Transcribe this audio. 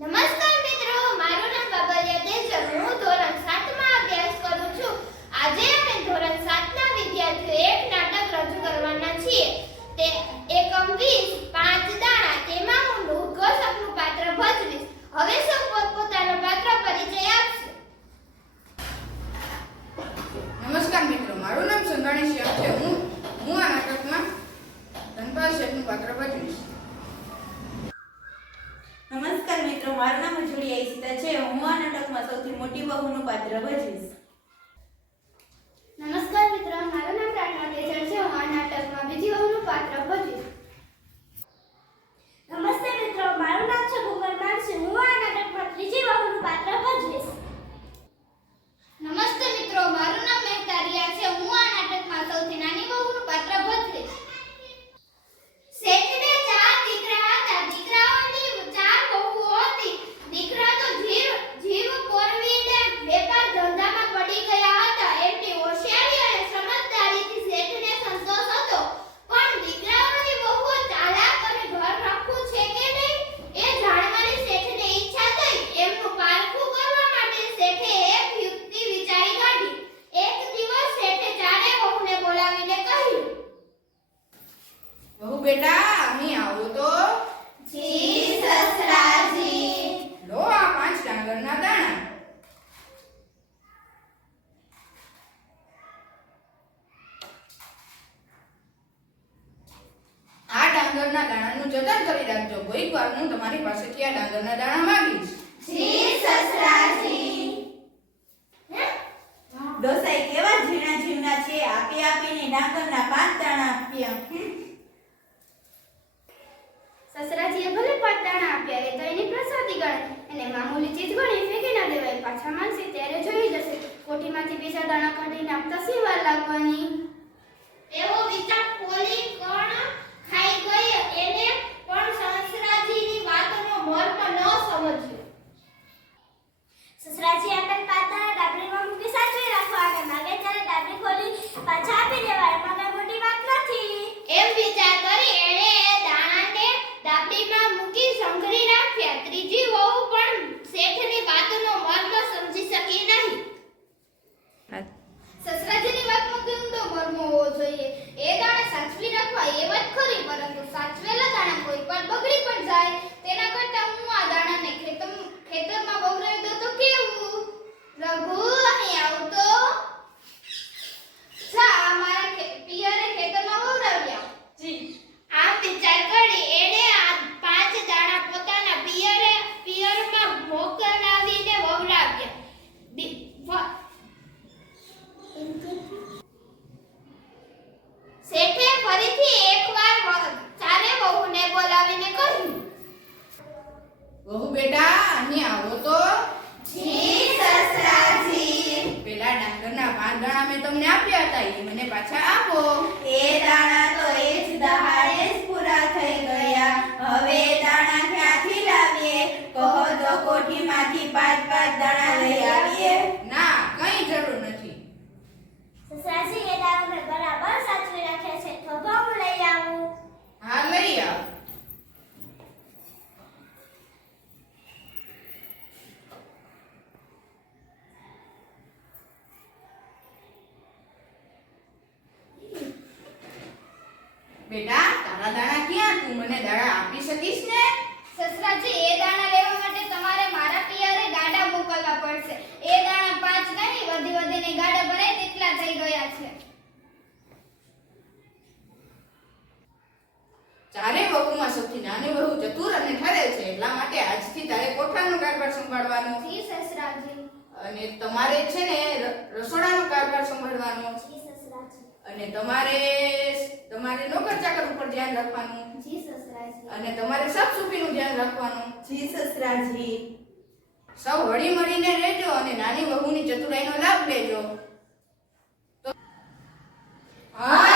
નમસ્કાર મિત્રો, મારું નામ બાબલિયા તેજલ. હું ધોરણ 7 માં અભ્યાસ કરું છું. આજે અમે ધોરણ 7 ના વિદ્યાર્થીઓ એક નાટક રજૂ કરવાના છીએ. તે એકમ 20 પાંચ દાણા. તેમાં હું ઉદ્ઘોષકનું પાત્ર ભજવીશ. હવે સૌ પોતપોતાનો પાત્ર પરિચય આપશે. નમસ્કાર મિત્રો, મારું નામ સંગાણી શ્યામ છે. હું આ નાટકમાં ધનપાલ શેઠનું પાત્ર ભજવીશ. નમસ્કાર મિત્રો, મારું નામ જુડી આઈસીતા છે. હું આ નાટકમાં સૌથી મોટી વહુનું પાત્ર ભજવીશ. નમસ્કાર મિત્રો, મારું નામ રાઠવા તેજલ છે. હું આ નાટકમાં બીજી વહુનું પાત્ર ભજવીશ. નમસ્તે મિત્રો, મારું નામ છે ભૂગલ માનસી. હું આ નાટકમાં ત્રીજી વહુનું પાત્ર ભજવીશ. નમસ્તે મિત્રો, મારું નામ મહેતા રિયા છે. હું આ નાટકમાં સૌથી નાની વહુનું પાત્ર ભજવીશ. શેઠને 4 દીકરા હતા. દીકરાઓની 4 વહુઓ હતી. દીકરા તો જીવ પોરવીને વેપાર ધંધામાં પડી ગયા હતા. એમની હોશિયારી અને સમજદારીથી શેઠને સંતોષ હતો. પણ દીકરાઓની વહુઓ ચાલાક અને ઘર રાખવું છે કે નહીં એ જાણવાની શેઠને ઈચ્છા થઈ. એમનું પારખું કરવા માટે શેઠે એક યુક્તિ વિચારી કાઢી. એક દિવસ શેઠે 4 વહુને બોલાવીને કહ્યું, બહુ બેટા, અહીં આવો તો. જી સસરાજી. લો આ 5 ડાંગરના દાણા. આ ડાંગરના દાણાનું જતન કરી રાખજો. કોઈક વાર હું તમારી પાસેથી આ ડાંગરના દાણા માંગીશ. જી સસરાજી. ડોસાઈ કેવા ઝીણા ઝીણા છે. આપી આપીને ડાંગરના 5 દાણા આપ્યા. સસરાજીએ ભલે 5 દાણા આપ્યા એ તો એની પ્રસાદી ગણાય. એને મામૂલી ચીજ ગણી ફેંકી ના દેવાય. પાછા માનસી ત્યારે જોઈ જશે. કોઠીમાંથી બીજા દાણા કાઢીને આપતા સી વાર લાગવાની. એવો વિચાર ખોલી કોણ ખાઈ ગઈ. એને પણ સસરાજીની વાતનો મર્મ ન સમજ્યો. સસરાજી આપેલ 5 દાણા ડાબરીમાં મૂકી સાચવી રાખવા અને માગે ત્યારે ડાબરી ખોલી પાછા આપી દેવા એમાં કઈ મોટી વાત નથી. એમ વિચાર કરી એણે એ દાણાને ડાબરીમાં મૂકી સંઘરી રાખ્યા. ત્રીજી વહુ પણ શેઠની વાતનો મર્મ સમજી શકી નહીં. સસરાજીની વાતમાં કેમ તો મર્મ હોવો જોઈએ. એ દાણા સાચવી રાખવા એ વાત ખરી, પરંતુ સાચવેલા દાણા કોઈ પર બગડી પણ જાય. તેના કરતા હું આ દાણાને ખેતરમાં વવરાવી દઉં તો કેવું? રઘુ, અહીં આવતો. જા મારા પિયરે ખેતરમાં વવરાવ્યા. જી. આમ વિચાર કરી એણે આ 5 દાણા પોતાના પિયરમાં મોકલાવીને વવરાવ્યા. શેઠે ફરીથી એકવાર 4 વહુને બોલાવીને કહ્યું, બહુ બેટા, અહીં આવો તો. જી સસરાજી. પેલા ડાંગરના 5 દાણા મેં તમને આપ્યા હતા, એ મને પાછા આપો. એ દાણા તો એ જ દહાડે જ પૂરા થઈ ગયા. હવે એ દાણા ક્યાંથી લાવીએ? કહો તો કોઠીમાંથી 5 દાણા લઈ આવીએ. ના, કઈ જરૂર નથી. સસરાજી, એ દાણા મેં બરાબર સાચવી રાખ્યા છે. ખભા હું લઈ આવું. હા, લઈ આવ. બેટા, તારા દાણા ક્યાં? તું મને દાણા આપી શકીશ ને? સસરાજી, એ દાણા લેવા માટે તમારે મારા પિયરે ગાડા મોકલવા પડશે. એ દાણા 5 નહીં, વધીને ગાડા ભરાય તેટલા થઈ ગયા છે. ચારે વહુમાં સૌથી નાની વહુ ચતુર અને ઠરેલ છે. એટલા માટે આજથી તારે કોઠાનો કારભાર સંભાળવાનો. જી સસરાજી. અને તમારે છે ને રસોડાનો કારભાર સંભાળવાનો. જી સસરાજી. અને તમારે નોકર ચાકર ઉપર ધ્યાન રાખવાનું. જી સસરાજી. અને તમારે સાફ સફાઈનું ધ્યાન રાખવાનું. જી સસરાજી. સૌ હળી મળીને રહેજો અને નાની વહુની ચતુરાઈનો લાભ લેજો. હા